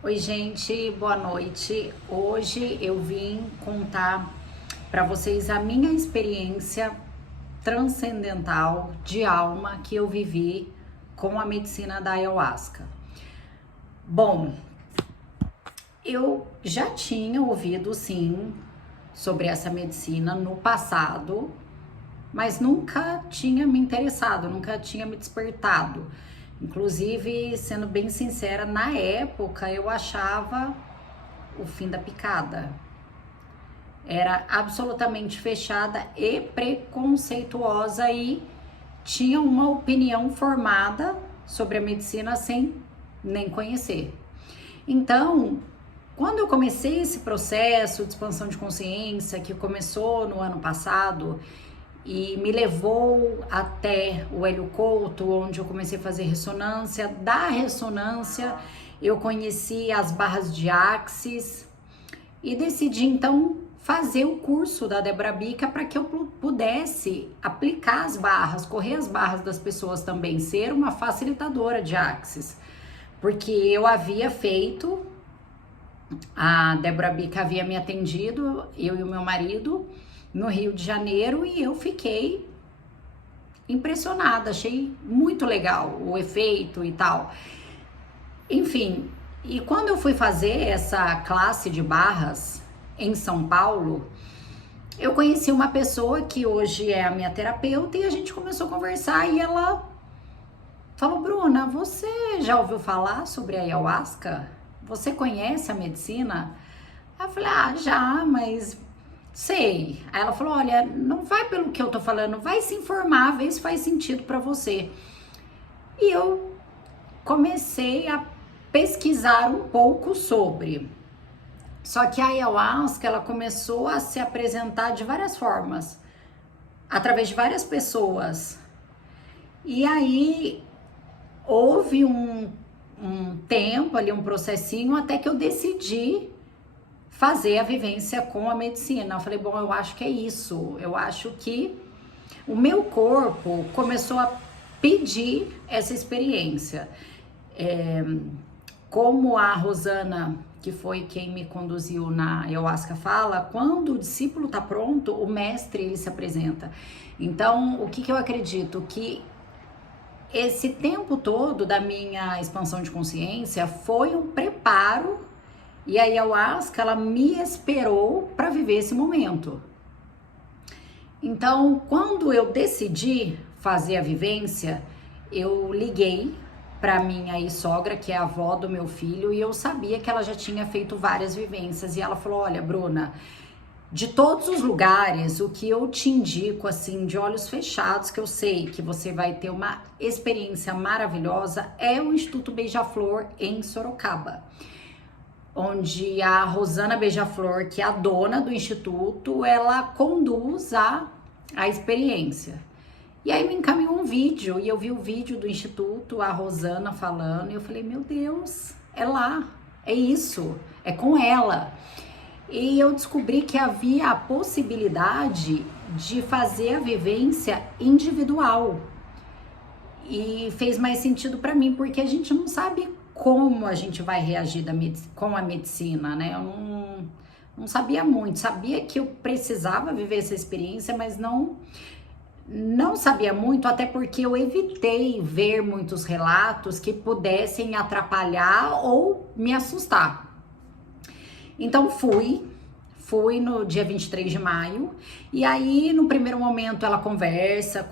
Oi, gente, boa noite. Hoje eu vim contar para vocês a minha experiência transcendental de alma que eu vivi com a medicina da ayahuasca. Bom, eu já tinha ouvido sim sobre essa medicina no passado, mas nunca tinha me interessado, nunca tinha me despertado. Inclusive, sendo bem sincera, na época eu achava o fim da picada. Era absolutamente fechada e preconceituosa e tinha uma opinião formada sobre a medicina sem nem conhecer. Então, quando eu comecei esse processo de expansão de consciência, que começou no ano passado e me levou até o Hélio Couto, onde eu comecei a fazer ressonância. Da ressonância, eu conheci as barras de Axis e decidi então fazer o curso da Débora Bica para que eu pudesse aplicar as barras, correr as barras das pessoas também, ser uma facilitadora de Axis. Porque eu havia feito, a Débora Bica havia me atendido, eu e o meu marido, no Rio de Janeiro, e eu fiquei impressionada, achei muito legal o efeito e tal. Enfim, e quando eu fui fazer essa classe de barras em São Paulo, eu conheci uma pessoa que hoje é a minha terapeuta e a gente começou a conversar e ela falou: Bruna, você já ouviu falar sobre a ayahuasca? Você conhece a medicina? Aí eu falei: ah, já, mas sei. Aí ela falou: olha, não vai pelo que eu tô falando, vai se informar, vê se faz sentido pra você. E eu comecei a pesquisar um pouco sobre. Só que a ayahuasca, ela começou a se apresentar de várias formas, através de várias pessoas. E aí houve um tempo ali, um processinho, até que eu decidi fazer a vivência com a medicina. Eu falei: bom, eu acho que é isso. Eu acho que o meu corpo começou a pedir essa experiência. Como a Rosana, que foi quem me conduziu na ayahuasca, fala, quando o discípulo está pronto, o mestre ele se apresenta. Então, o que eu acredito? Que esse tempo todo da minha expansão de consciência foi um preparo. E a ayahuasca, ela me esperou para viver esse momento. Então, quando eu decidi fazer a vivência, eu liguei para minha sogra, que é a avó do meu filho, e eu sabia que ela já tinha feito várias vivências. E ela falou: olha, Bruna, de todos os lugares, o que eu te indico, assim, de olhos fechados, que eu sei que você vai ter uma experiência maravilhosa, é o Instituto Beija-Flor em Sorocaba, onde a Rosana Beija-Flor, que é a dona do instituto, ela conduz a experiência. E aí me encaminhou um vídeo, e eu vi o vídeo do instituto, a Rosana falando, e eu falei: meu Deus, é lá, é isso, é com ela. E eu descobri que havia a possibilidade de fazer a vivência individual. E fez mais sentido para mim, porque a gente não sabe como a gente vai reagir com a medicina, né? Eu não sabia muito, sabia que eu precisava viver essa experiência, mas não sabia muito, até porque eu evitei ver muitos relatos que pudessem atrapalhar ou me assustar. Então fui no dia 23 de maio, e aí no primeiro momento ela conversa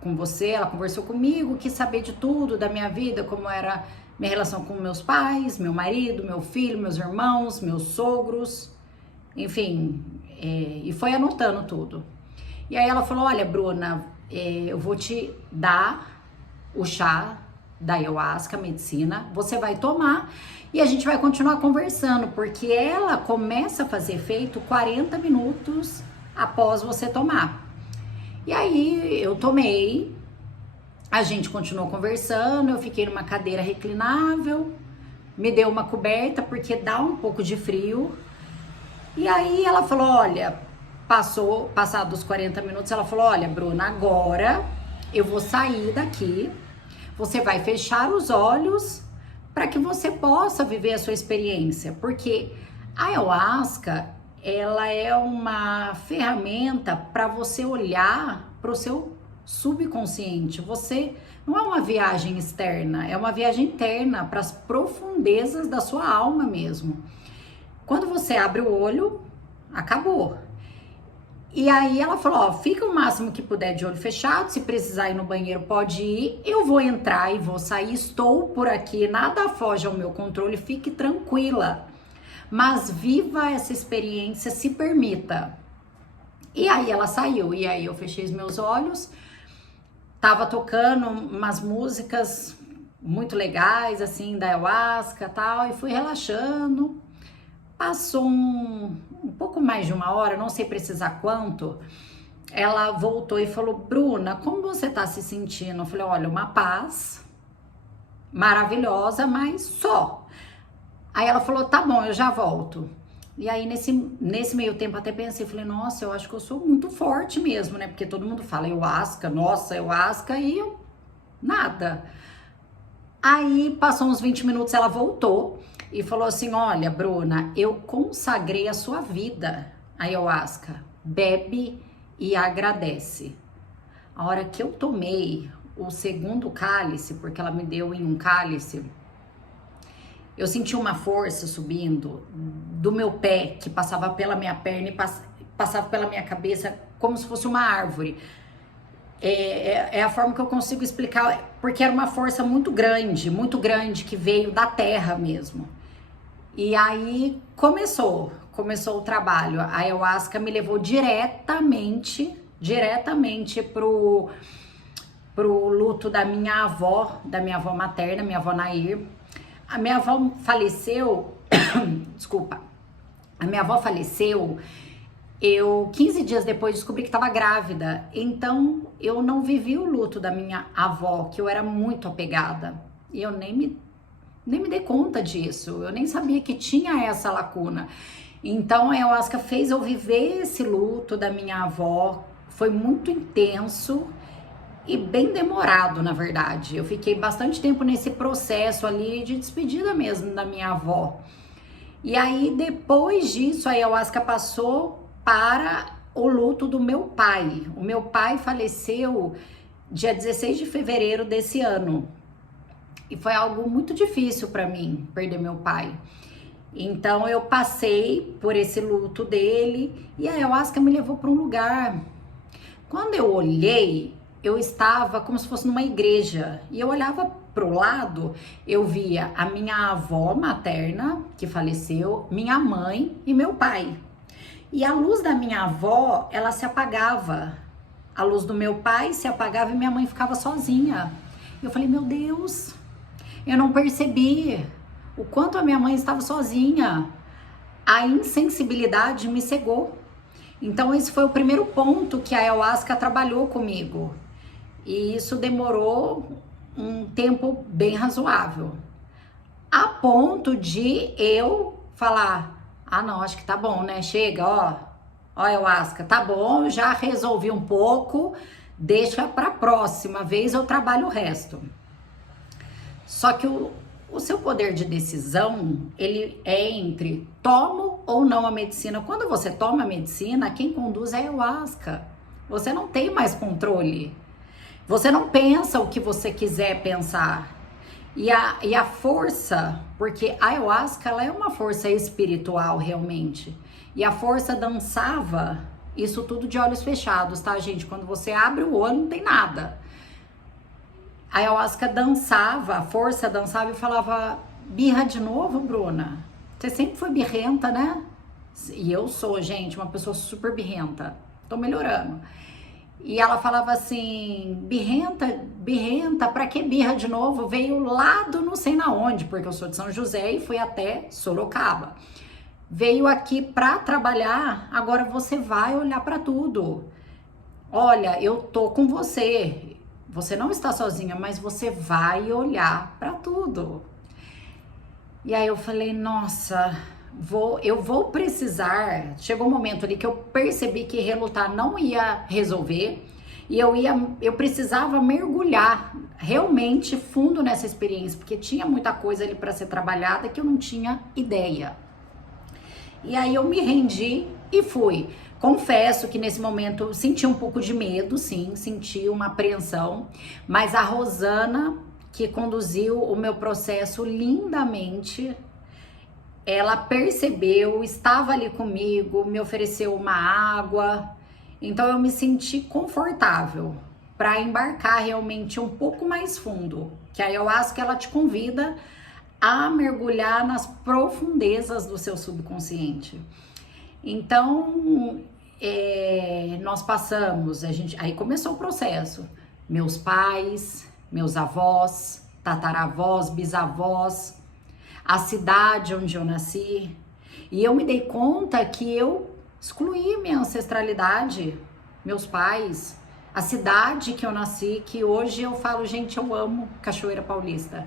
com você, ela conversou comigo, quis saber de tudo da minha vida, como era minha relação com meus pais, meu marido, meu filho, meus irmãos, meus sogros, enfim, e foi anotando tudo. E aí ela falou: olha, Bruna, eu vou te dar o chá da ayahuasca, medicina, você vai tomar e a gente vai continuar conversando, porque ela começa a fazer efeito 40 minutos após você tomar. E aí eu tomei, a gente continuou conversando, eu fiquei numa cadeira reclinável, me deu uma coberta porque dá um pouco de frio. E aí ela falou: olha, passados os 40 minutos, ela falou: olha, Bruna, agora eu vou sair daqui, você vai fechar os olhos para que você possa viver a sua experiência, porque a ayahuasca, ela é uma ferramenta para você olhar para o seu subconsciente. Você não é uma viagem externa, é uma viagem interna para as profundezas da sua alma mesmo. Quando você abre o olho, acabou. E aí ela falou, ó, fica o máximo que puder de olho fechado, se precisar ir no banheiro pode ir, eu vou entrar e vou sair, estou por aqui, nada foge ao meu controle, fique tranquila, mas viva essa experiência, se permita. E aí ela saiu, e aí eu fechei os meus olhos, tava tocando umas músicas muito legais, assim, da ayahuasca e tal, e fui relaxando. Passou um pouco mais de uma hora, não sei precisar quanto, ela voltou e falou, Bruna, como você tá se sentindo? Eu falei, olha, uma paz maravilhosa, mas só. Aí ela falou, tá bom, eu já volto. E aí nesse meio tempo até pensei, falei, nossa, eu acho que eu sou muito forte mesmo, né? Porque todo mundo fala ayahuasca, nossa, ayahuasca, e eu, nada. Aí passou uns 20 minutos, ela voltou e falou assim, olha, Bruna, eu consagrei a sua vida à ayahuasca, bebe e agradece. A hora que eu tomei o segundo cálice, porque ela me deu em um cálice, eu senti uma força subindo do meu pé, que passava pela minha perna e passava pela minha cabeça, como se fosse uma árvore. É a forma que eu consigo explicar, porque era uma força muito grande, que veio da terra mesmo. E aí começou o trabalho. A ayahuasca me levou diretamente pro luto da minha avó materna, minha avó Nair. A minha avó faleceu, desculpa, a minha avó faleceu, eu 15 dias depois descobri que estava grávida, então eu não vivi o luto da minha avó, que eu era muito apegada, e eu nem me dei conta disso, eu nem sabia que tinha essa lacuna. Então a ayahuasca fez eu viver esse luto da minha avó, foi muito intenso e bem demorado, na verdade. Eu fiquei bastante tempo nesse processo ali de despedida mesmo da minha avó. E aí depois disso a ayahuasca passou para o luto do meu pai. O meu pai faleceu dia 16 de fevereiro desse ano. E foi algo muito difícil para mim, perder meu pai. Então eu passei por esse luto dele e a ayahuasca me levou para um lugar. Quando eu olhei, eu estava como se fosse numa igreja. E eu olhava pro lado, eu via a minha avó materna, que faleceu, minha mãe e meu pai. E a luz da minha avó, ela se apagava. A luz do meu pai se apagava e minha mãe ficava sozinha. Eu falei, meu Deus, eu não percebi o quanto a minha mãe estava sozinha. A insensibilidade me cegou. Então esse foi o primeiro ponto que a ayahuasca trabalhou comigo. E isso demorou um tempo bem razoável. A ponto de eu falar, ah não, acho que tá bom, né? Chega, ó ayahuasca, tá bom, já resolvi um pouco, deixa pra próxima vez eu trabalho o resto. Só que o seu poder de decisão, ele é entre tomo ou não a medicina. Quando você toma a medicina, quem conduz é a ayahuasca. Você não tem mais controle. Você não pensa o que você quiser pensar. E a força, porque a ayahuasca ela é uma força espiritual realmente. E a força dançava isso tudo de olhos fechados, tá, gente? Quando você abre o olho, não tem nada. A ayahuasca dançava, a força dançava e falava, birra de novo, Bruna? Você sempre foi birrenta, né? E eu sou, gente, uma pessoa super birrenta. Tô melhorando. E ela falava assim, birrenta, pra que birra de novo? Veio lá do não sei na onde, porque eu sou de São José e fui até Sorocaba. Veio aqui pra trabalhar, agora você vai olhar pra tudo. Olha, eu tô com você. Você não está sozinha, mas você vai olhar pra tudo. E aí eu falei, nossa, eu vou precisar. Chegou um momento ali que eu percebi que relutar não ia resolver. E eu precisava mergulhar realmente fundo nessa experiência, porque tinha muita coisa ali para ser trabalhada que eu não tinha ideia. E aí eu me rendi e fui. Confesso que nesse momento eu senti um pouco de medo, sim, senti uma apreensão, mas a Rosana, que conduziu o meu processo lindamente, ela percebeu, estava ali comigo, me ofereceu uma água, então eu me senti confortável para embarcar realmente um pouco mais fundo, que a ayahuasca ela te convida a mergulhar nas profundezas do seu subconsciente. Então, nós passamos, aí começou o processo. Meus pais, meus avós, tataravós, bisavós, a cidade onde eu nasci. E eu me dei conta que eu excluí minha ancestralidade, meus pais, a cidade que eu nasci, que hoje eu falo, gente, eu amo Cachoeira Paulista.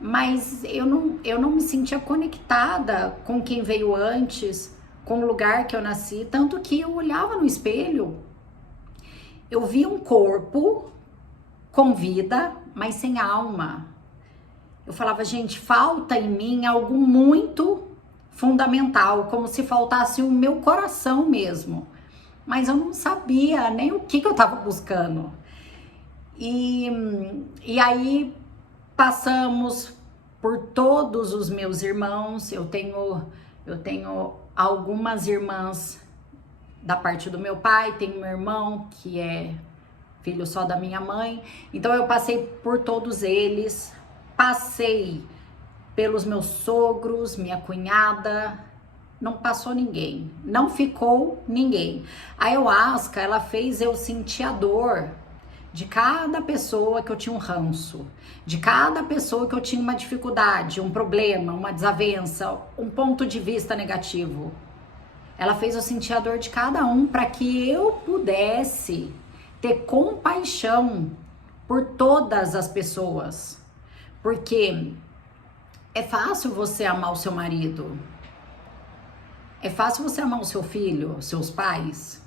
Mas eu não me sentia conectada com quem veio antes, com o lugar que eu nasci, tanto que eu olhava no espelho, eu via um corpo com vida, mas sem alma. Eu falava, gente, falta em mim algo muito fundamental, como se faltasse o meu coração mesmo. Mas eu não sabia nem o que eu estava buscando. E aí passamos por todos os meus irmãos. Eu tenho algumas irmãs da parte do meu pai, tenho um irmão que é filho só da minha mãe. Então eu passei por todos eles, passei pelos meus sogros, minha cunhada, não passou ninguém, não ficou ninguém. A ayahuasca, ela fez eu sentir a dor de cada pessoa que eu tinha um ranço, de cada pessoa que eu tinha uma dificuldade, um problema, uma desavença, um ponto de vista negativo. Ela fez eu sentir a dor de cada um para que eu pudesse ter compaixão por todas as pessoas. Porque é fácil você amar o seu marido, é fácil você amar o seu filho, seus pais.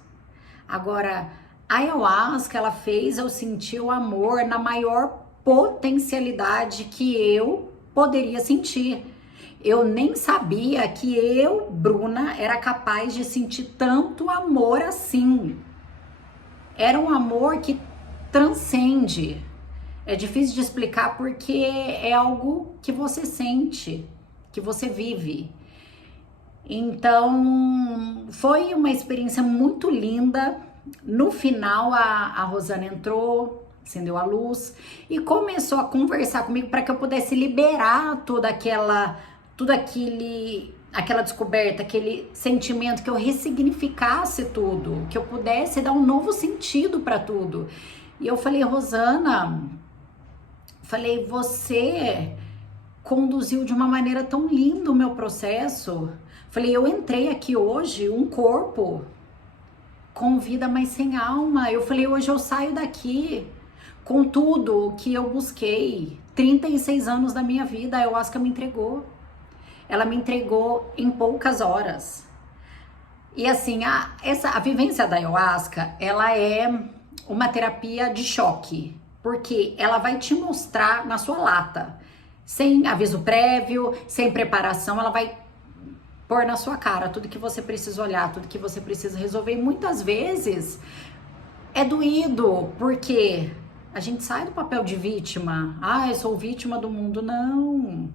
Agora, a ayahuasca, ela fez eu sentir o amor na maior potencialidade que eu poderia sentir. Eu nem sabia que eu, Bruna, era capaz de sentir tanto amor assim. Era um amor que transcende. É difícil de explicar porque é algo que você sente, que você vive. Então, foi uma experiência muito linda. No final, a Rosana entrou, acendeu a luz e começou a conversar comigo para que eu pudesse liberar aquela descoberta, aquele sentimento, que eu ressignificasse tudo, que eu pudesse dar um novo sentido para tudo. E eu falei, Rosana, você conduziu de uma maneira tão linda o meu processo. Falei, eu entrei aqui hoje, um corpo com vida, mas sem alma. Eu falei, hoje eu saio daqui com tudo que eu busquei. 36 anos da minha vida, a ayahuasca me entregou. Ela me entregou em poucas horas. E assim, a vivência da ayahuasca, ela é uma terapia de choque, porque ela vai te mostrar na sua lata, sem aviso prévio, sem preparação, ela vai pôr na sua cara tudo que você precisa olhar, tudo que você precisa resolver. E muitas vezes é doído, porque a gente sai do papel de vítima. Eu sou vítima do mundo. Não.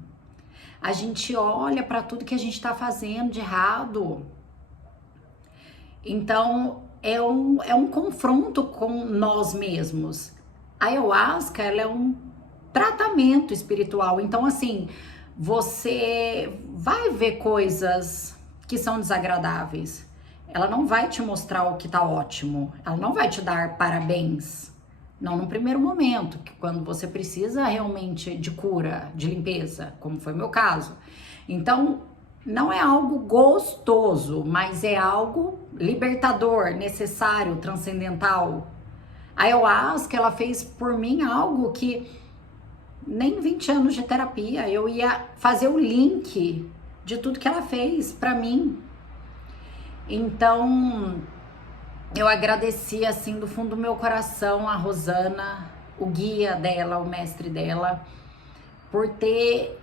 A gente olha para tudo que a gente está fazendo de errado. Então, é um confronto com nós mesmos. A ayahuasca, ela é um tratamento espiritual. Então, assim, você vai ver coisas que são desagradáveis. Ela não vai te mostrar o que tá ótimo. Ela não vai te dar parabéns. Não no primeiro momento, que quando você precisa realmente de cura, de limpeza, como foi o meu caso. Então, não é algo gostoso, mas é algo libertador, necessário, transcendental. A ayahuasca, ela fez por mim algo que nem 20 anos de terapia eu ia fazer o link de tudo que ela fez pra mim. Então, eu agradeci assim do fundo do meu coração a Rosana, o guia dela, o mestre dela, por ter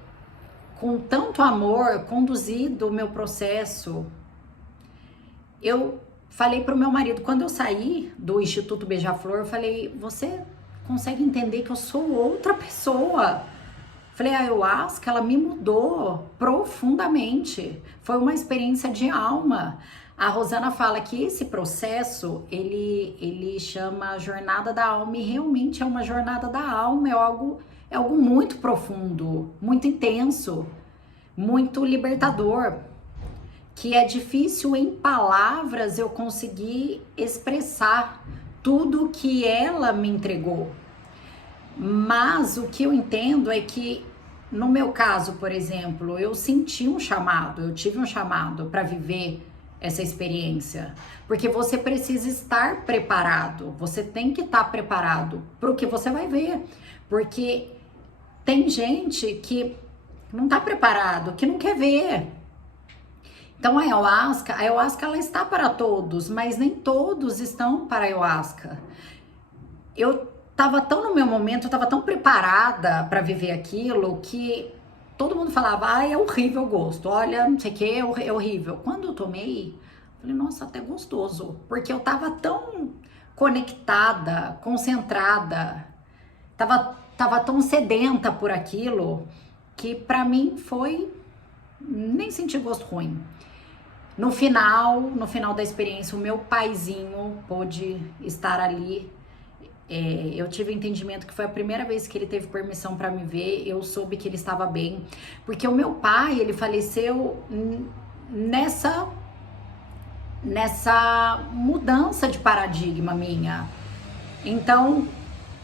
com tanto amor conduzido o meu processo. Eu falei pro meu marido, quando eu saí do Instituto Beija-Flor, eu falei, você consegue entender que eu sou outra pessoa? Falei, a ayahuasca, ela me mudou profundamente. Foi uma experiência de alma. A Rosana fala que esse processo, ele chama Jornada da Alma, e realmente é uma jornada da alma, é algo muito profundo, muito intenso, muito libertador, que é difícil em palavras eu conseguir expressar tudo que ela me entregou. Mas o que eu entendo é que, no meu caso, por exemplo, eu senti um chamado, eu tive um chamado para viver essa experiência, porque você precisa estar preparado, você tem que estar preparado para o que você vai ver, porque tem gente que não está preparado, que não quer ver. Então a ayahuasca ela está para todos, mas nem todos estão para a ayahuasca. Eu tava tão no meu momento, eu tava tão preparada para viver aquilo que todo mundo falava, é horrível o gosto, olha, não sei o que, é horrível. Quando eu tomei, falei, nossa, até gostoso, porque eu tava tão conectada, concentrada, tava tão sedenta por aquilo, que pra mim nem senti gosto ruim. No final da experiência, o meu paizinho pôde estar ali. Eu tive o entendimento que foi a primeira vez que ele teve permissão para me ver, eu soube que ele estava bem, porque o meu pai, ele faleceu nessa mudança de paradigma minha. Então,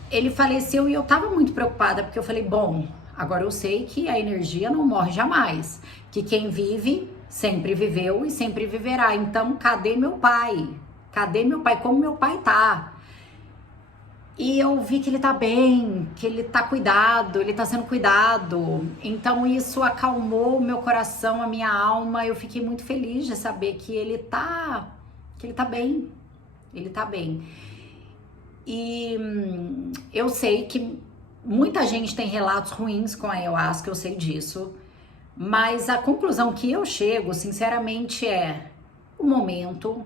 ele faleceu e eu tava muito preocupada, porque eu falei, bom, agora eu sei que a energia não morre jamais, que quem vive sempre viveu e sempre viverá. Então, cadê meu pai? Cadê meu pai? Como meu pai tá? E eu vi que ele tá bem, que ele tá cuidado, ele tá sendo cuidado. Então isso acalmou o meu coração, a minha alma. Eu fiquei muito feliz de saber que ele tá bem. Ele tá bem. E eu sei que muita gente tem relatos ruins com a ayahuasca, eu sei disso. Mas a conclusão que eu chego, sinceramente, é o momento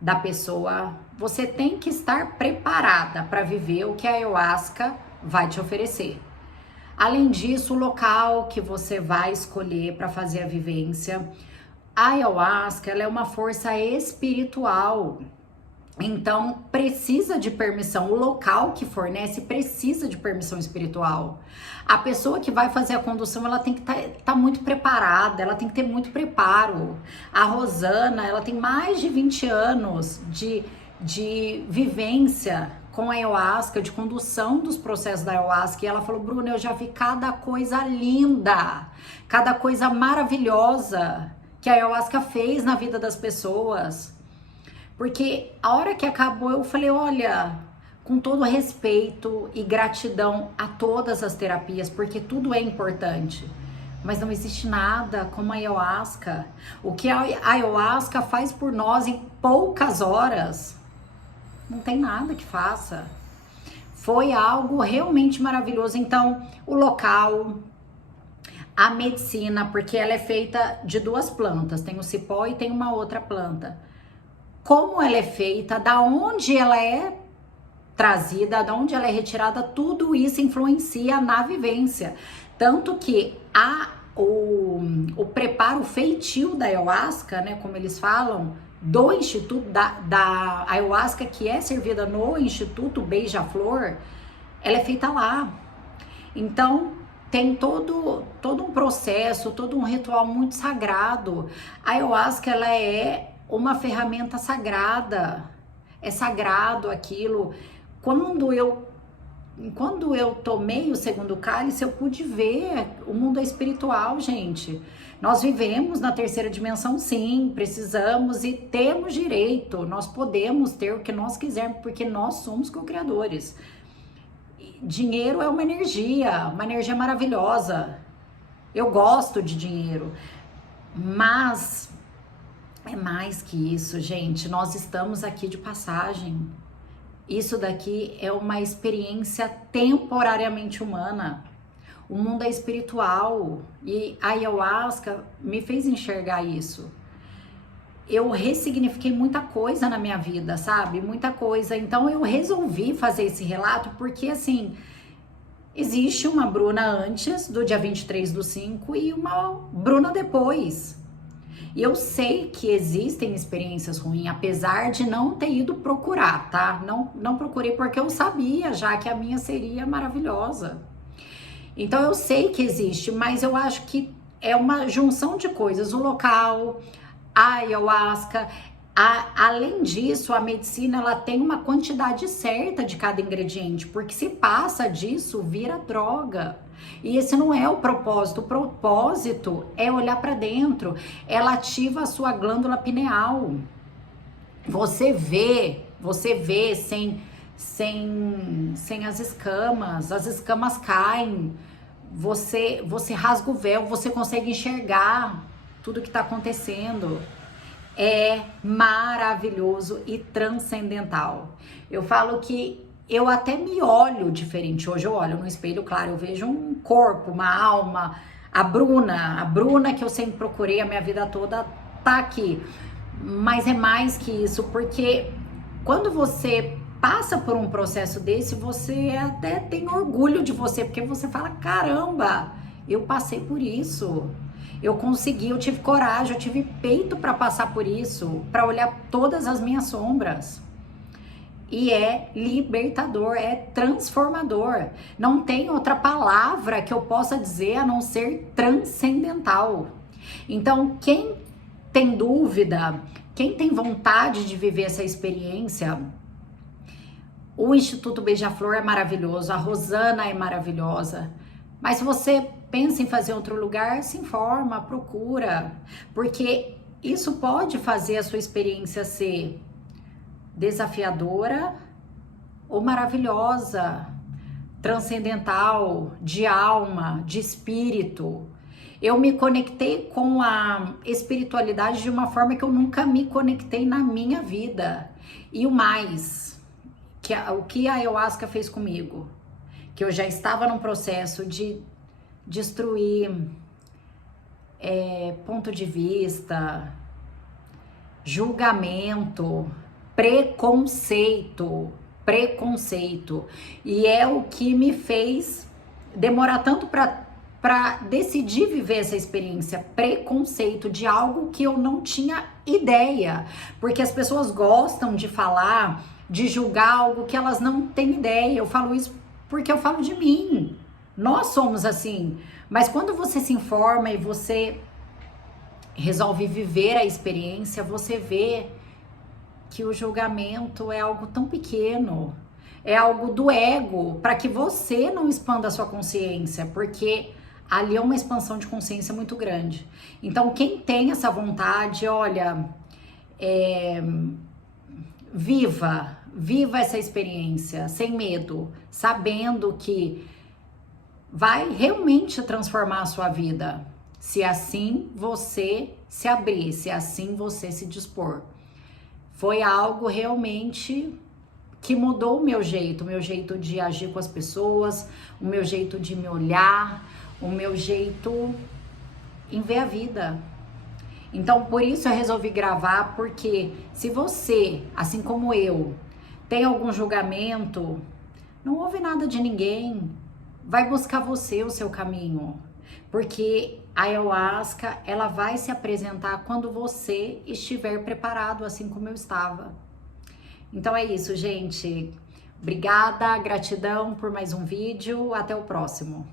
da pessoa, você tem que estar preparada para viver o que a ayahuasca vai te oferecer. Além disso, o local que você vai escolher para fazer a vivência, a ayahuasca, ela é uma força espiritual. Então, precisa de permissão. O local que fornece precisa de permissão espiritual. A pessoa que vai fazer a condução, ela tem que tá muito preparada, ela tem que ter muito preparo. A Rosana, ela tem mais de 20 anos de vivência com a ayahuasca, de condução dos processos da ayahuasca. E ela falou, Bruna, eu já vi cada coisa linda, cada coisa maravilhosa que a ayahuasca fez na vida das pessoas. Porque a hora que acabou, eu falei, olha, com todo respeito e gratidão a todas as terapias, porque tudo é importante, mas não existe nada como a ayahuasca. O que a ayahuasca faz por nós em poucas horas, não tem nada que faça. Foi algo realmente maravilhoso. Então, o local, a medicina, porque ela é feita de duas plantas, tem o cipó e tem uma outra planta. Como ela é feita, da onde ela é trazida, da onde ela é retirada, tudo isso influencia na vivência. Tanto que o preparo, o feitio da ayahuasca, né, como eles falam, do Instituto da ayahuasca, que é servida no Instituto Beija-Flor, ela é feita lá. Então, tem todo um processo, todo um ritual muito sagrado. A ayahuasca, ela é uma ferramenta sagrada, é sagrado aquilo. Quando eu tomei o segundo cálice, eu pude ver o mundo espiritual, gente. Nós vivemos na terceira dimensão, sim, precisamos e temos direito, nós podemos ter o que nós quisermos, porque nós somos co-criadores. Dinheiro é uma energia maravilhosa. Eu gosto de dinheiro, mas É mais que isso, gente. Nós estamos aqui de passagem. Isso daqui é uma experiência temporariamente humana. O mundo é espiritual e a ayahuasca me fez enxergar isso. Eu ressignifiquei muita coisa na minha vida, sabe? Muita coisa. Então eu resolvi fazer esse relato porque, assim, existe uma Bruna antes do dia 23/5 e uma Bruna depois. E eu sei que existem experiências ruins, apesar de não ter ido procurar, tá? Não procurei porque eu sabia já que a minha seria maravilhosa. Então eu sei que existe, mas eu acho que é uma junção de coisas. O local, a ayahuasca, além disso, a medicina ela tem uma quantidade certa de cada ingrediente, porque se passa disso, vira droga. E esse não é o propósito. O propósito é olhar para dentro. Ela ativa a sua glândula pineal. Você vê sem as escamas caem. Você rasga o véu, você consegue enxergar tudo que está acontecendo. É maravilhoso e transcendental. Eu falo que eu até me olho diferente. Hoje eu olho no espelho, claro, eu vejo um corpo, uma alma. A Bruna que eu sempre procurei a minha vida toda tá aqui. Mas é mais que isso, porque quando você passa por um processo desse, você até tem orgulho de você, porque você fala, caramba, eu passei por isso. Eu consegui, eu tive coragem, eu tive peito para passar por isso, para olhar todas as minhas sombras. E é libertador, é transformador. Não tem outra palavra que eu possa dizer a não ser transcendental. Então, quem tem dúvida, quem tem vontade de viver essa experiência, o Instituto Beija-Flor é maravilhoso, a Rosana é maravilhosa. Mas se você pensa em fazer outro lugar, se informa, procura, porque isso pode fazer a sua experiência ser desafiadora ou maravilhosa, transcendental, de alma, de espírito. Eu me conectei com a espiritualidade de uma forma que eu nunca me conectei na minha vida. E o mais, o que a ayahuasca fez comigo, que eu já estava num processo de destruir ponto de vista, julgamento, preconceito. E é o que me fez demorar tanto para decidir viver essa experiência. Preconceito de algo que eu não tinha ideia, porque as pessoas gostam de falar, de julgar algo que elas não têm ideia. Eu falo isso porque eu falo de mim. Nós somos assim, mas quando você se informa e você resolve viver a experiência, você vê que o julgamento é algo tão pequeno, é algo do ego, para que você não expanda a sua consciência, porque ali é uma expansão de consciência muito grande. Então, quem tem essa vontade, olha, viva essa experiência sem medo, sabendo que vai realmente transformar a sua vida, se assim você se abrir, se assim você se dispor. Foi algo realmente que mudou o meu jeito de agir com as pessoas, o meu jeito de me olhar, o meu jeito em ver a vida. Então, por isso eu resolvi gravar, porque se você, assim como eu, tem algum julgamento, não ouve nada de ninguém, vai buscar você o seu caminho, porque a ayahuasca, ela vai se apresentar quando você estiver preparado, assim como eu estava. Então é isso, gente. Obrigada, gratidão por mais um vídeo. Até o próximo.